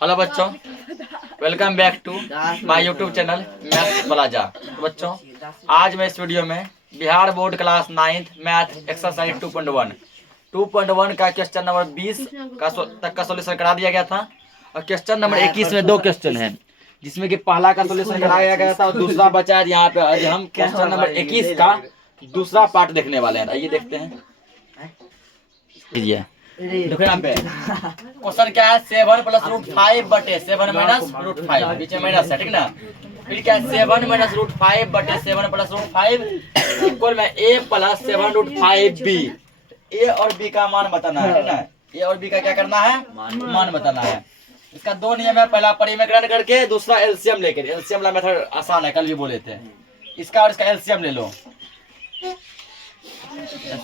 Hello बच्चों, welcome back to my YouTube channel Maths Plaza. तो बच्चों, आज मैं इस वीडियो में Bihar board class 9th math exercise 2.1 का क्वेश्चन नंबर 20 तक का सॉल्यूशन करा दिया गया था। और क्वेश्चन नंबर 21 में दो क्वेश्चन है, जिसमें कि पहला का सॉल्यूशन कराया गया था और दूसरा बचा है यहाँ पे। आज हम क्वेश्चन नंबर 21 का दूसरा पार्ट देखने वाले हैं। आइए देखते हैं। देखो यहाँ पे क्वेश्चन क्या है, 7 + √5 बटे 7 - √5, बीच में माइनस है, ठीक ना। फिर क्या है, 7 - √5 बटे 7 + √5 इक्वल में a + 7 √5b। a और b का मान बताना है, ठीक ना। a और b का क्या करना है, मान बताना है। इसका दो नियम है, पहला परिमेकरण करके, दूसरा एलसीएम लेकर। एलसीएम वाला मेथड आसान है, कल भी बोले थे। इसका और इसका एलसीएम ले लो।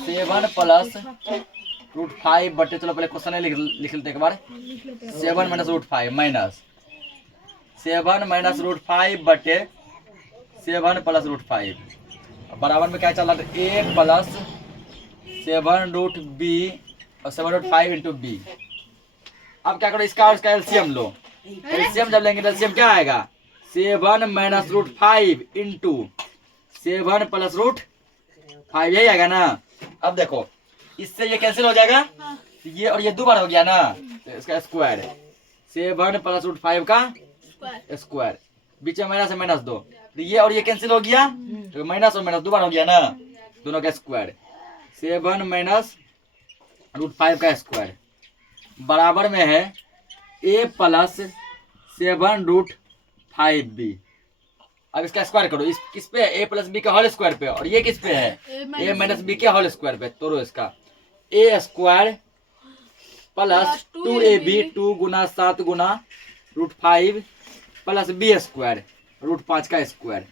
7 + √5 बटे, चलो पहले क्वेश्चन लिख लेते एक बार। 7 - √5 माइनस 7 - √5 बटे 7 + √5 बराबर में क्या चल रहा है, a + 7√b और 7√5 इंटू b। अब क्या करो, इसका और इसका एलसीएम लो। एलसीएम जब लेंगे तो एलसीएम क्या आएगा, 7 - √5 इंटू 7 + √5, यही आएगा ना। अब देखो, इससे ये कैंसिल हो जाएगा, ये और ये दो बार हो गया ना, तो इसका स्क्वायर 7 + √5 का स्क्वायर, बीच में माइनस है, माइनस 2, तो ये और ये कैंसिल हो गया, तो माइनस और माइनस दो बार हो गया ना, दोनों का स्क्वायर 7 - √5 का स्क्वायर बराबर में है a + 7 √5b। अब इसका स्क्वायर करो, इस किस पे, a + b का होल स्क्वायर पे, और ये किस पे है, a - b के होल स्क्वायर पे। तोड़ो इसका, a square + 2ab 2 × 7 × √5 + b square √5 का स्क्वायर।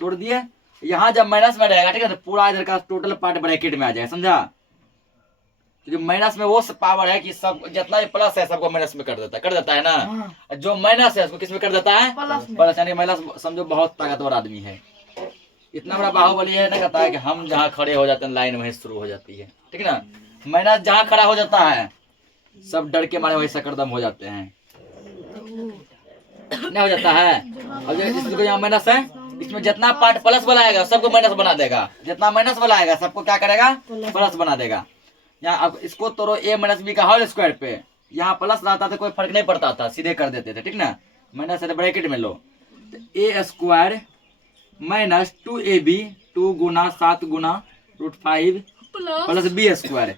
तोड़ दिए। यहाँ जब माइनस में रहेगा, ठीक है, तो पूरा इधर का टोटल पार्ट ब्रैकेट में आ जाएगा, समझा। क्योंकि माइनस में वो पावर है कि सब जितना भी प्लस है सबको माइनस में कर देता है ना। जो माइनस है उसको किस में कर देता है, प्लस। यानी माइनस समझो बहुत ताकतवर आदमी है, इतना बड़ा बाहुबली है ना, कहता है कि हम जहाँ खड़े हो जाते हैं लाइन वहीं शुरू हो जाती है, ठीक ना। माइनस जहाँ खड़ा हो जाता है सब डर के मारे वही सकरदम हो जाते हैं, नहीं हो जाता है। अब इसको यहाँ माइनस है, इसमें जितना पार्ट प्लस वाला आएगा सबको माइनस बना देगा, जितना माइनस वाला आएगा सबको क्या करेगा, प्लस बना देगा। यहाँ अब इसको तोड़ो, a - b का होल स्क्वायर पे, यहाँ प्लस रहता था कोई फर्क नहीं पड़ता था, सीधे कर देते थे, ठीक ना। माइनस है तो ब्रैकेट में लो, तो a square minus 2ab 2 × 7 × √5 plus b square,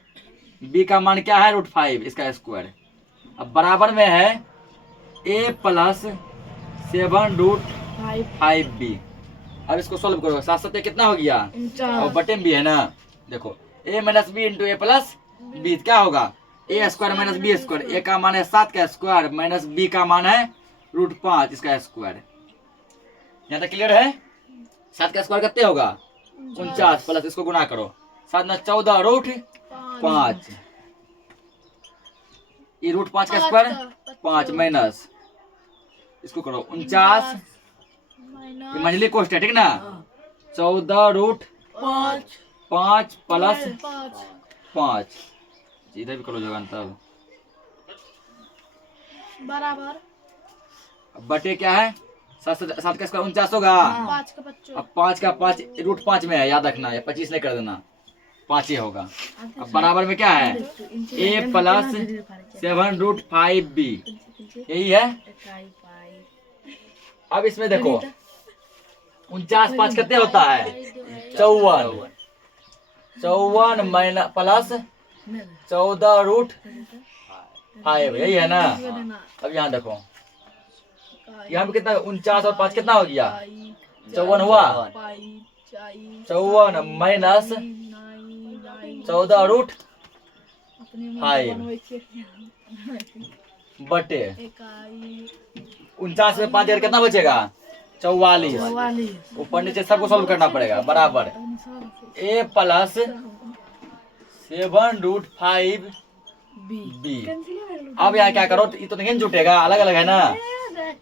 b का मान क्या है, √5, इसका स्क्वायर। अब बराबर में है a + 7 √5b। अब इसको सोल्व करो, साथ साथ कितना हो गया, और बटे में भी है ना। देखो, a - b into a + b क्या होगा, a square - b square. a का मान है 7 का स्क्वायर माइनस b का मान है √5 इसका स्क्वायर। यहाँ तक क्लियर है। 7 का स्क्वायर कितने होगा, 49, प्लस इसको गुना करो, 7 में 14 √5, ये √5 का स्क्वायर 5 माइनस इसको करो 49, ये मंझली कोष्ट है, ठीक ना। 14 √5 प्लस 5, इधर भी करो जगह तब बराबर बटे क्या है, 7 का स्क्वायर 49 होगा। अब 5 का 5 √5 में है, याद रखना, ये 25 नहीं कर देना, 5 ही होगा। अब बराबर में क्या है, a + 7 √5b, यही है। अब इसमें देखो 49 5 कितने होता है, 54 माइनस प्लस 14 √5, यही है ना। अब यहाँ देखो, यहाँ पे कितना, 49 और 5 कितना हो गया, 54 हुआ। 54 माइनस 14 √5 बटे 49 में 5 देर कितना बचेगा, 44। ऊपर नीचे सबको सॉल्व करना पड़ेगा, बराबर a + 7 √5b। अब यहाँ क्या करो, ये तो नहीं जुटेगा, अलग अलग है ना।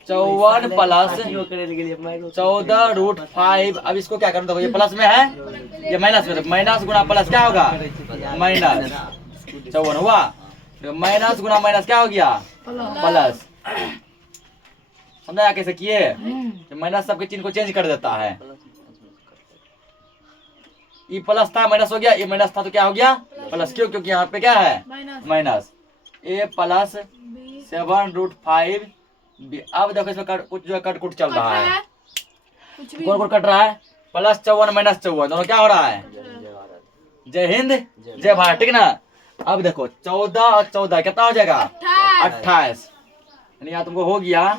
54 + 14 √5। अब इसको क्या करो, देखो ये प्लस में है, ये माइनस में, माइनस गुना प्लस क्या होगा, माइनस 54 हुआ, माइनस गुना माइनस क्या हो गया, प्लस। समझा कैसे किए? माइनस सबके चिन्ह को चेंज कर देता है। ये प्लस था, माइनस हो गया, ये माइनस था तो क्या हो गया प्लस। क्यों? क्योंकि यहाँ पे क्या है माइनस। ए प्लस 7√5 बी। अब देखो इसमें कुछ जो है कट कुट चल रहा है। कौन कौन कट रहा है? +54 -54 दोनों क्या हो रहा है? जय हिंद जय भारत, ठीक ना। अब देखो 14 और 14 कितना हो जाएगा? 28। यानी यहाँ तुमको हो गया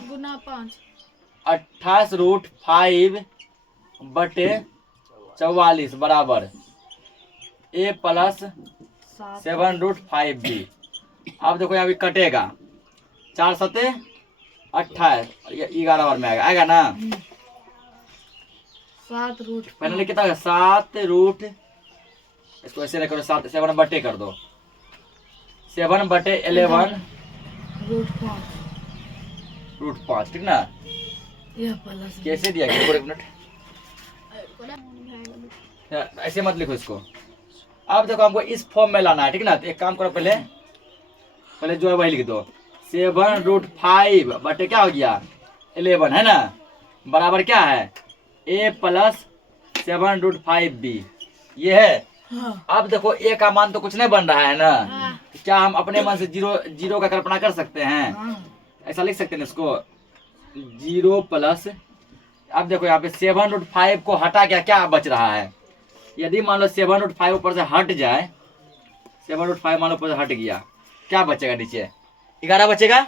28√5/44 बराबर A + 7√5 बी। अब देखो यहाँ भी कटेगा 4 सते 28, 11 बार में आएगा ना। 7 पहले कितना होगा? 7 इसको ऐसे रखो, 7 बटे कर दो, 7/11 √5, ठीक ना। कैसे दिया? एक मिनट, ऐसे मत लिखो इसको। अब देखो हमको इस फॉर्म में लाना है, ठीक ना। तो एक काम करो, पहले जो है वही लिख दो। 7√5 बटे क्या हो गया 11 है ना, बराबर क्या है A + 7√5 बी। ये है। अब देखो A का मान तो कुछ नहीं बन रहा है ना। क्या हम अपने मन से जीरो का कल्पना कर सकते हैं? ऐसा लिख सकते हैं इसको 0 प्लस। अब देखो यहाँ पे 7√5 को हटा गया, क्या बच रहा है? यदि मान लो 7√5 ऊपर से हट जाए, 7√5 मान लो ऊपर से हट गया, क्या बचेगा? नीचे 11 बचेगा।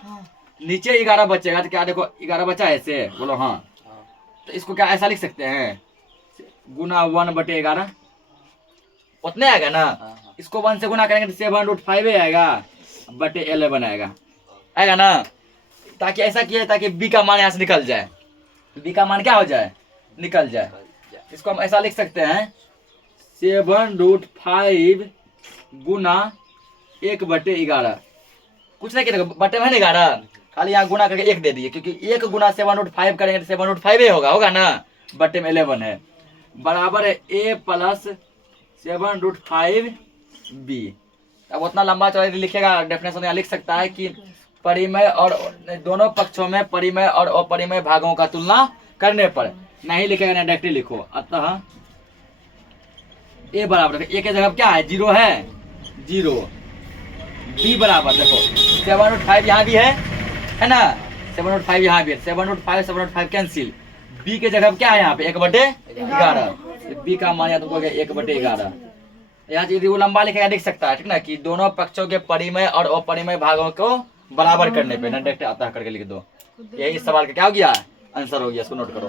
नीचे 11 बचेगा तो क्या देखो 11 बचा है ऐसे, बोलो हाँ। तो इसको क्या ऐसा लिख सकते हैं गुना 1/11, उतने आएगा ना। इसको 1 से गुना करेंगे तो 7√5 आएगा बटे 11 आएगा ना। ताकि ऐसा किया ताकि बी का मान यहाँ से निकल जाए, बी का मान क्या हो जाए निकल जाए। इसको हम ऐसा लिख सकते हैं 7√5 गुना 1/11। कुछ नहीं करेगा, बटे में है ना 11, खाली यहाँ गुना करके 1 दे दिए, क्योंकि 1 गुना 7√5 करेंगे तो 7√5 होगा ना, बटे में 11 है, बराबर है A + 7√5 बी। अब उतना लंबा चौड़ा लिखेगा डेफिनेशन यहाँ लिख सकता है कि परिमेय और दोनों पक्षों में परिमेय और अपरिमेय भागों का तुलना करने पर। नहीं लिखेगा ना, डायरेक्टली लिखो। अतः A बराबर, A के जगह क्या है 0 है 0। B बराबर देखो 7/5 यहाँ भी है ना, 7/5 यहाँ भी है, 7/5 कैंसिल। B के जगह क्या है यहाँ पे 1/11। B का मान तुमको 1/11। यहाँ यदि वो लंबा लिखेगा लिख सकता है, ठीक ना, कि दोनों पक्षों के परिमेय और अपरिमेय भागों को बराबर करने पे ना डायरेक्ट आता करके लिख दो। यही इस सवाल का क्या हो गया आंसर हो गया, इसको नोट करो।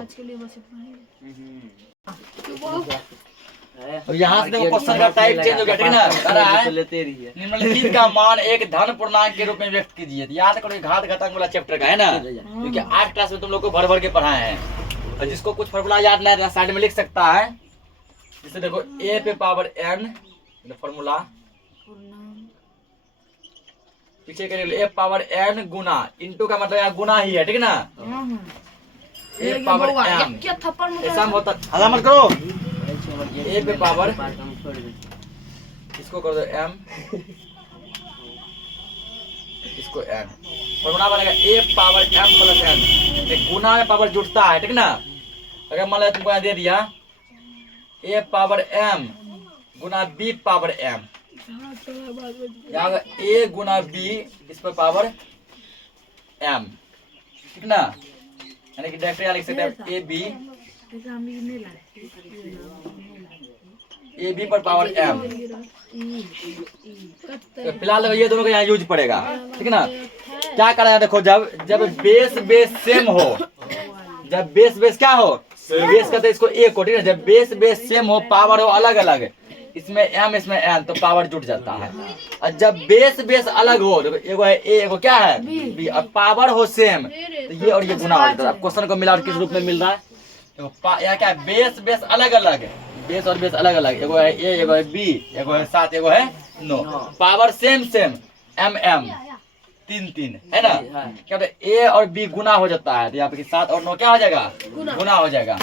अब यहाँ से देखो क्वेश्चन का टाइप चेंज हो गया, ठीक ना। निम्नलिखित का मान एक धन पूर्णांक के रूप में व्यक्त कीजिए। याद करो घात घातांक वाला चैप्टर का है ना, क्योंकि 8 क्लास में तुम लोग को भर भर के पढ़ाए हैं। और जिसको कुछ फॉर्मूला याद नहीं है साइड में लिख सकता है। जैसे देखो A पे पावर n फॉर्मूला पीछे के लिए A power n Guna, into का मतलब यहाँ गुना ही है, ठीक ना। A पावर m ऐसा होता, हल्ला मत करो। A पे पावर, इसको कर दो m, इसको n, फॉर्मूला बनेगा A पावर m + n। गुना में पावर जुटता है, ठीक ना। अगर मान लो तुमको यहाँ दे दिया A power m Guna B power m, यहाँ A गुना B इस पर पावर m, ठीक ना। यानी कि डायरेक्ट लिख सकते हैं ए बी पर पावर m। तो फिलहाल ये दोनों का यहाँ यूज पड़ेगा, ठीक ना। क्या करा देखो, जब बेस सेम हो, जब बेस क्या हो, बेस कहते हैं इसको एक को, ठीक है। जब बेस सेम हो, पावर हो अलग अलग, इसमें m इसमें n, तो पावर जुट जाता है। और जब बेस अलग हो, एगो है a एगो क्या है b, अब पावर हो सेम, तो ये और ये गुना हो जाता है। अब क्वेश्चन को मिला और किस रूप में मिल रहा है, यहाँ क्या है बेस अलग अलग, बेस और बेस अलग अलग, एगो है a एगो है b एगो है 7 एगो है 9, पावर सेम m 3 है ना। क्या होता है a और b गुना हो जाता है, तो यहाँ पे 7 और 9 क्या हो जाएगा गुना हो जाएगा।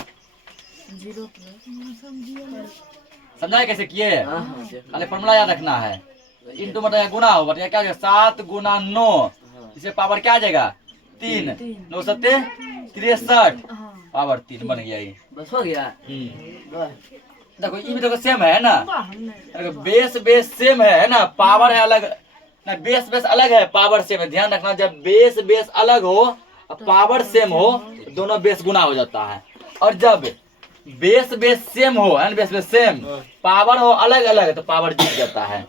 समझा कैसे किए, खाली फॉर्मूला याद रखना है। इंटू मतलब गुना होगा, तो क्या हो जाएगा 7 गुना 9, इसे पावर क्या आ जाएगा 3 9 सत्ते 63 हाँ पावर 3 बन गया ये। बस हो गया। देखो ये भी देखो सेम है ना, हमने देखो बेस सेम है ना, पावर है अलग ना, बेस अलग है, पावर सेम है। ध्यान रखना जब बेस अलग हो और पावर सेम हो तो दोनों बेस गुना हो जाता है। और जब बेस सेम हो है ना, बेस सेम पावर हो अलग अलग तो पावर जीत जाता है।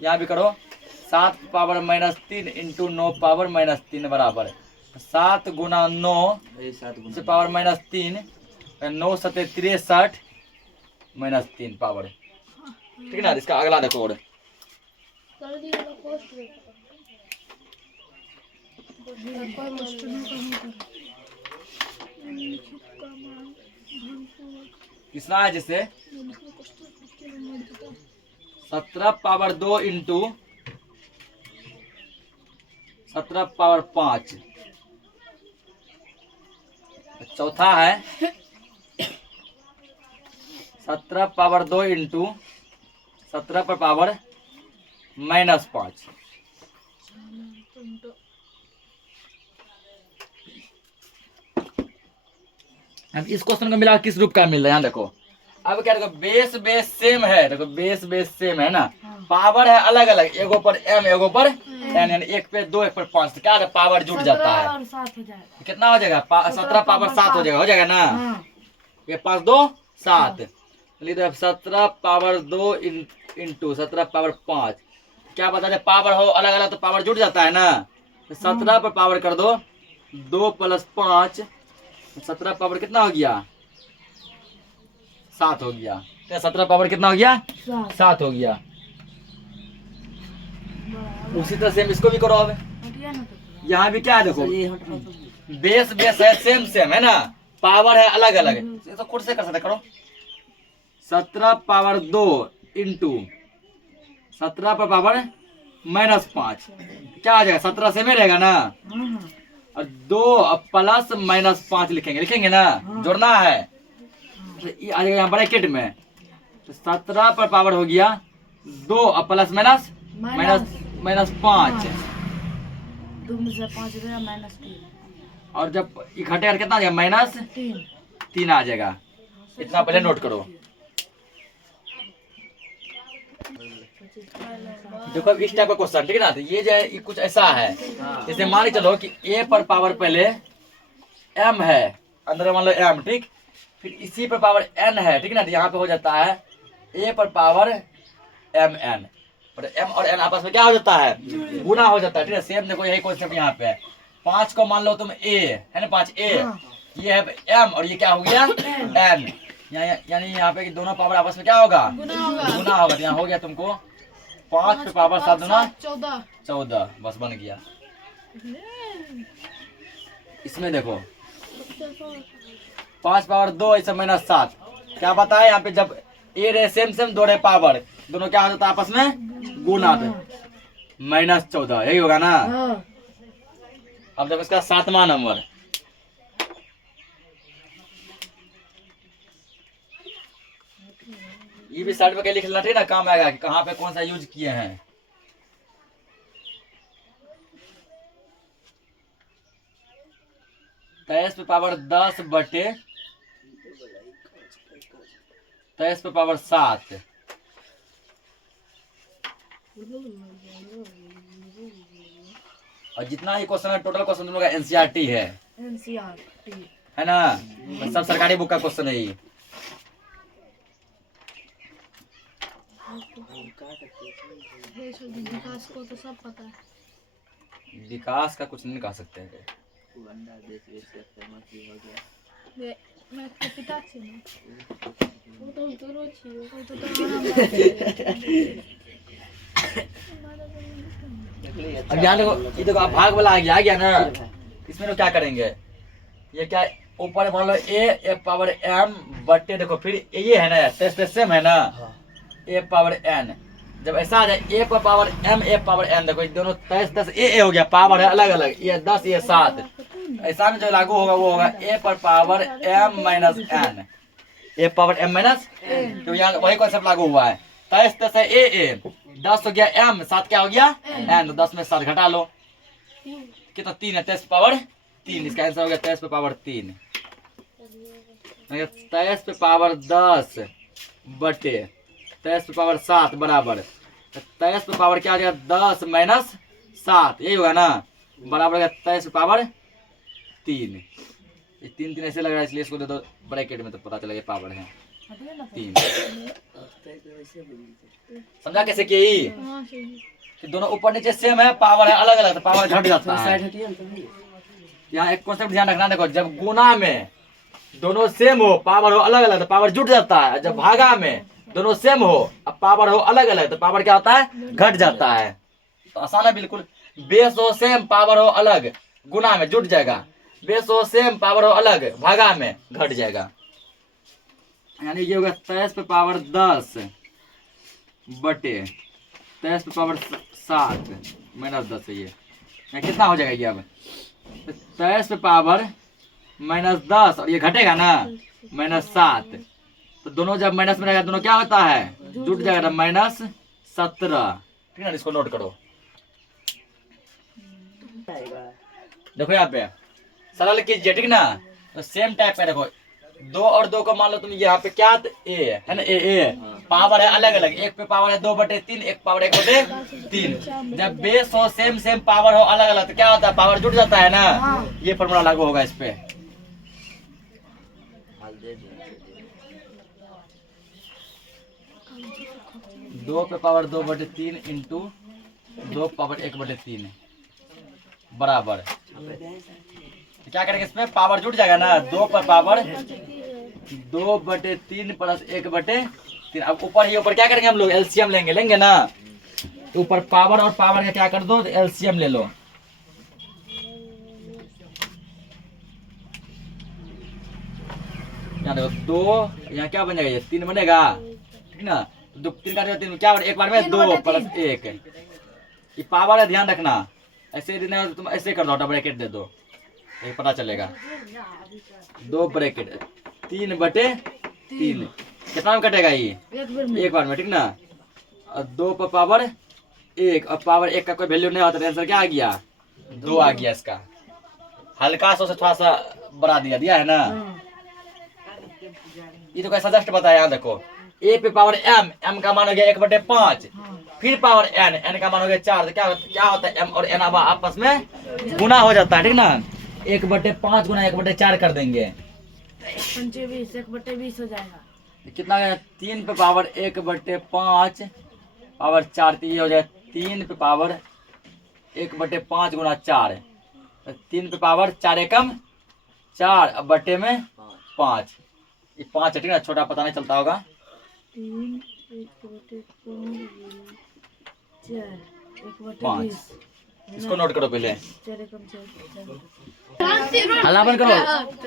यहाँ भी करो 7 पावर -3 इंटू 9 पावर -3 बराबर 7 गुना 9 ये 7 गुना से पावर -3 9 सत्ते 63 -3 पावर। ठीक है ना, इसका अगला देखो और तीसरा है जिससे 17 पावर 2 इंटू 17 पावर 5। चौथा है 17 पावर 2 इंटू 17 पर पावर -5। अब इस क्वेश्चन को मिला किस रूप का मिल रहा है, यहाँ देखो। अब क्या देखो बेस सेम है, देखो बेस सेम है ना, पावर है अलग अलग, एगो पर m एगो पर n, यानी 1 पे 2 1 पर 5 तो क्या है पावर जुट जाता है। और 7 हो जाएगा। कितना हो जाएगा 17 पावर 7 हो जाएगा ना। हाँ ये 5 2 7 चलिए 17 पावर 2 इंटू 17 पावर 5 क्या बता दे, पावर हो अलग अलग तो पावर जुट जाता है ना। तो 17 पर पावर कर दो 2 + 5 17 पावर कितना हो गया 7 हो गया। तो 17 पावर कितना हो गया 7 हो गया। उसी तरह सेम इसको भी करो। अब हटिया ना तो यहाँ भी क्या है देखो ये हट बेस है सेम है ना, पावर है अलग अलग, ये तो खुद से कर सकते करो। 17 पावर 2 इंटू 17 पर पावर -5 क्या आ जाएगा 17 से में रहेगा ना, हाँ और 2 प्लस -5 लिखेंगे ना, जोड़ना है तो ये आ जाएगा यहाँ ब्रैकेट में। तो 17 पर पावर हो गया 2 प्लस -5 2 में से 5 गया -3 और जब इकट्ठे कितना आ जाएगा -3 आ जाएगा। इतना पहले नोट करो। देखो अब इस टाइप का क्वेश्चन ठीक है ना, तो ये जो है ये कुछ ऐसा है, जैसे मान के चलो कि a पर पावर पहले m है, अंदर मान लो m, ठीक, फिर इसी पर पावर n है, ठीक है ना, तो यहाँ पे हो जाता है a पर पावर mn, और m और n आपस में क्या हो जाता है गुना हो जाता है। ठीक है, सेम देखो यही कॉन्सेप्ट यहाँ पे है। 5 को मान लो तुम a है ना, 5a, ये है m और ये क्या हो गया n, यानी यहाँ पे दोनों पावर आपस में क्या होगा गुना होगा। तो यहाँ हो गया तुमको 5 पे पावर 7 गुना 14 बस बन गया। इसमें देखो 5 पावर 2 ऐसे -7 क्या बताया, यहाँ पे जब ए रे सेम दो रे पावर दोनों क्या हो जाता है आपस में गुना, -14 यही होगा ना। अब जब इसका 7वां नंबर ये भी साइड में कहीं लिख लेना ठीक ना, काम आएगा कि कहाँ पे कौन सा यूज किए हैं। तेईस पे पावर 10 बटे 23 पे पावर 7 और जितना ही क्वेश्चन है टोटल क्वेश्चन तुम लोग का एनसीईआरटी है ना, सब सरकारी बुक का क्वेश्चन है ये। विकास को तो सब पता है। विकास का कुछ नहीं कह सकते हैं। अंडा देश से मछली हो गया। मैं पिता छी ना वो तो तोरो छी वो तो अब यहाँ देखो ये देखो आप भाग वाला आ गया ना, इसमें लोग क्या करेंगे, ये क्या ऊपर मान लो ए पावर m बटे देखो फिर ये है ना टेस्ट सेम है ना, a पावर n, जब ऐसा आ जाए a पर power m a power n, देखो दोनों 10 a हो गया, पावर है अलग अलग, ये 10 ये 7, ऐसा में जो लागू होगा वो होगा a पर power m minus n, a power m minus, तो यहाँ वही कॉन्सेप्ट लागू हुआ है। 10 है a 10 हो गया m, 7 क्या हो गया n, तो 10 में 7 घटा लो कितना 3 है, 10 पावर 3, इसका आंसर हो गया 23 पे पावर 3। 23 पे पावर 10 बटे 23 पे पावर 7 बराबर 23 पे पावर क्या आ जाएगा 10 माइनस 7, यही होगा ना, बराबर है 23 पे पावर 3। ये 3 ऐसे लग रहा है इसलिए इसको दे दो ब्रैकेट में तो पता चला ये पावर है 3। समझा कैसे की हाँ सही कि दोनों ऊपर नीचे सेम है, पावर है अलग अलग तो पावर घट जाता है। यहाँ एक कॉन्सेप्ट ध्यान रखना, देखो जब गुना में दोनों सेम हो पावर हो अलग अलग तो पावर जुट जाता है, जब भागा में दोनों सेम हो अब पावर हो अलग अलग तो पावर क्या होता है घट जाता है। तो आसान है बिल्कुल, बेस हो सेम पावर हो अलग गुना में जुट जाएगा, बेस हो सेम पावर हो अलग भागा में घट जाएगा। यानी ये होगा 23 पे पावर 10 बटे 23 पे पावर 7 माइनस 10 है ये। यहाँ कितना हो जाएगा ये अब 23 पे पावर माइनस 10 और ये घटेगा ना माइनस 7, तो दोनों जब माइनस में रहेगा दोनों क्या होता है जुट जाएगा माइनस 17। ठीक है ना, इसको नोट करो। देखो यहाँ पे सरल कीजिए, ठीक ना, तो सेम टाइप में देखो 2 और 2 को मान लो तुम यहाँ पे क्या ए है ना, ए पावर है अलग अलग, एक पे पावर है 2/3, एक पावर 1/3। जब बेस हो सेम सेम पावर हो अलग अलग तो क्या होता है पावर जुट जाता है ना, ये फॉर्मूला लागू होगा इस पे। 2 पे पावर 2/3 इंटू 2 पावर 1/3 बराबर क्या करेंगे इसमें पावर जुट जाएगा ना, 2 पर पावर 2/3 प्लस 1/3। अब ऊपर ही ऊपर क्या करेंगे हम लोग एलसीएम लेंगे ना, ऊपर पावर और पावर का क्या कर दो एलसीएम ले लो। यहाँ देखो 2 यहाँ क्या बन जाएगा ये 3 बनेगा, ठीक ना, 3 का 3 क्या एक बार में 2 प्लस 1 ये पावर है, ध्यान रखना। ऐसे देना तुम ऐसे कर दो, ब्रैकेट दे दो ये पता चलेगा 2 ब्रैकेट 3/3 कितना में कटेगा ये एक बार में, ठीक ना। और 2 पर पावर 1 और पावर 1 का कोई वैल्यू नहीं होता, आंसर क्या आ गया 2 आ गया। इसका हल्का सा थोड़ा सा बढ़ा दिया है ना, ये तो कैसा जस्ट बताया। यहाँ देखो ए पे पावर m का मान हो गया 1/5, फिर पावर n का मान हो गया 4, तो क्या होता है m और n अब आपस में गुना हो जाता है, ठीक ना। 1/5 गुना 1/4 कर देंगे 25 1/20 हो जाएगा। कितना है 3 पे पावर 1/5 पावर 4, तो ये हो जाए 3 पे पावर 1/5 गुना 4, 3 पे पावर 4 एकम 4 अब बटे में 5, ये 5 है, ठीक ना, छोटा पता नहीं चलता होगा। 3 1/5 5 इसको नोट करो पहले, 4 एकम 4 हल्ला बंद करो।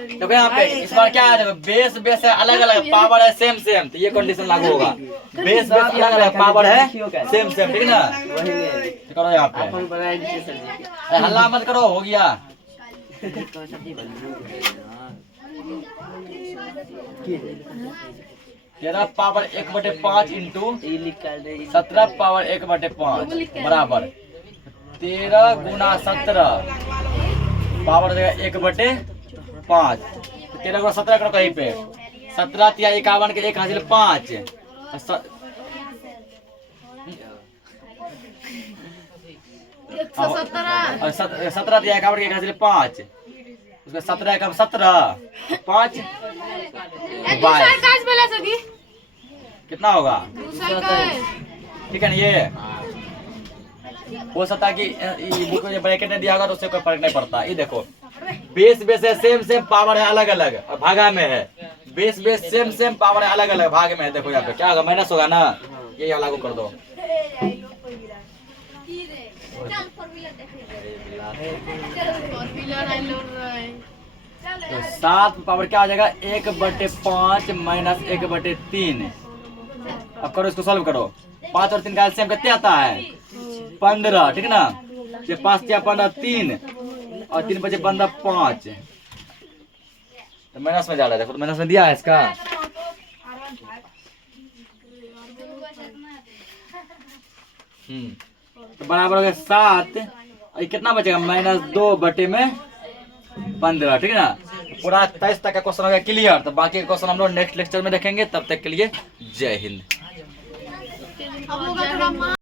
देखो यहाँ पे इस बार क्या है, देखो बेस है अलग अलग पावर है सेम सेम, तो ये कंडीशन लागू होगा। बेस अलग अलग पावर है सेम सेम, ठीक ना। करो यहाँ पे हल्ला मत करो, हो गया। तेरह पावर 1/5 इंटू 17 पावर 1/5 बराबर 13 गुना 17 पावर 1/5। 13 गुना 17 करो कहीं पे, 17 या 51 के 1 हासिल 5, 17 या 51 के 1 हासिल 5, उसका 17 एकम 17 5 22 कितना होगा, ठीक है ना। ये हो सकता है कि ब्रैकेट नहीं दिया होगा तो उससे कोई फर्क नहीं पड़ता। ये देखो बेस है सेम सेम पावर है अलग अलग और भागा में है, बेस सेम सेम पावर है अलग अलग भाग में है। देखो यहाँ पे क्या होगा माइनस होगा ना, ये लागू कर दो। तो 7 पावर क्या आ जाएगा 1/5 माइनस 1/3। अब करो इसको सॉल्व करो, 5 और 3 का एलसीएम कितने आता है 15, ठीक ना। 5 या 15 3 और 3 बचे 15 5, तो माइनस में जा रहा है। देखो तो माइनस में दिया है इसका, तो बराबर हो गया 7। कितना बचेगा -2 बटे में 15, ठीक है ना। पूरा 23 तक का क्वेश्चन हो गया क्लियर। तो बाकी क्वेश्चन हम लोग नेक्स्ट लेक्चर में देखेंगे, तब तक के लिए जय हिंद। अब होगा थोड़ा